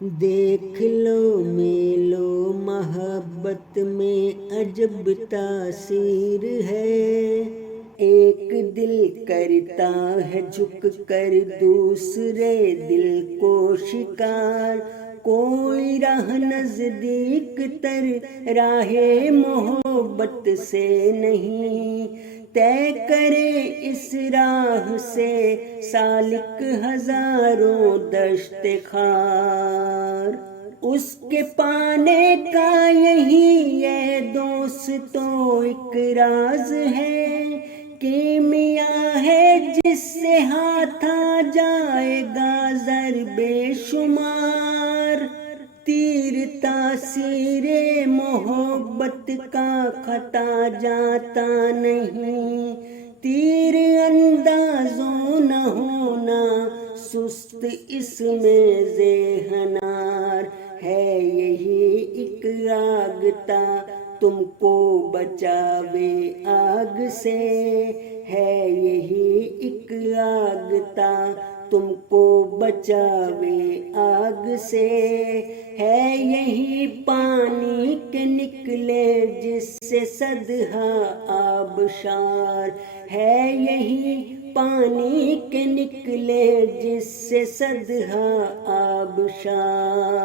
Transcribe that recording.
دیکھ لو میلو محبت میں عجب تاثیر ہے، ایک دل کرتا ہے جھک کر دوسرے دل کو شکار، کوئی راہ نزدیک تر راہ محبت سے نہیں، طے کرے اس راہ سے سالک ہزاروں دشت خار، اس کے پانے کا یہی ہے دوستو ایک راز ہے، کیمیا ہے جس سے ہاتھا جائے گا ضرب شمار، تیر تاثیر محبت کا کھٹا جاتا نہیں، تیر اندازوں نہ ہونا سست اس میں ذہنار، ہے یہی ایک راگتا تم کو بچاوے آگ سے، ہے یہی ایک راگتا تم کو بچاوے آگ سے، ہے یہی پانی کے نکلے جس سے صدہا آبشار، ہے یہی پانی کے نکلے جس سے صدہا آبشار۔